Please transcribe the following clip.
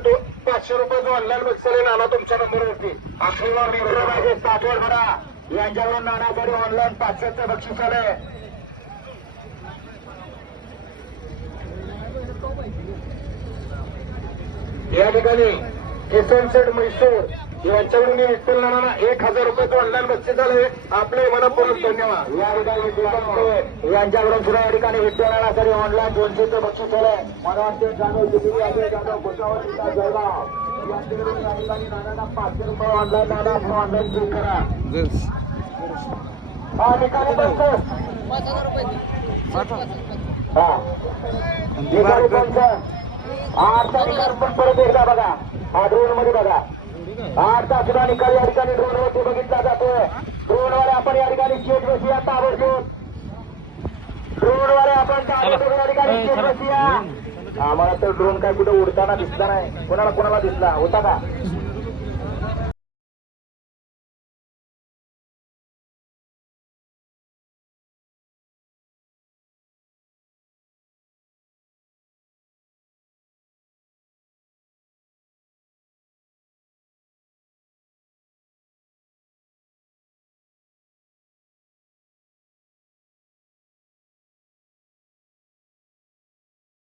दो- पाचशे रुपये जो ऑनलाईन बक्षीस नाना तुमच्या नंबरवरती. आशीर्वाद मित्रराजे साठवड म्हणा यांच्याकडून नानाकडे ऑनलाईन पाचशेचं बक्षीस आलंय. या ठिकाणी किसन सेठ म्हैसूर. यांच्याकडून मी विठ्ठल नाना एक हजार रुपयाचं ऑनलाईन बक्षीस झाले आपले मनपूर्वक धन्यवाद. या ठिकाणी यांच्याकडून सुद्धा या ठिकाणी विठ्ठल नानासाठी ऑनलाईन दोनशेचं बक्षीस झालंय. मला वाटते जाणव दिल्ली आहे जाणव जळगाव. यांच्याकडून या ठिकाणी नानांना पाचशे रुपये ऑनलाईन नाना ऑनलाईन चेक करा. हा ठिकाणी पंच हा. ठिकाणी पंच आठ निकाल पण परत एकदा बघा. हा ड्रोनमध्ये बघा. आठचा सुद्धा निकाल या ठिकाणी ड्रोनवरती बघितला जातोय. ड्रोन आपण या ठिकाणी चेक बसूया ताबडतोब. ड्रोन आपण ताबडतोब या ठिकाणी चेक बसूया आम्हाला तर ड्रोन काय कुठे उडताना दिसला नाही. कोणाला कोणाला दिसला? होता का?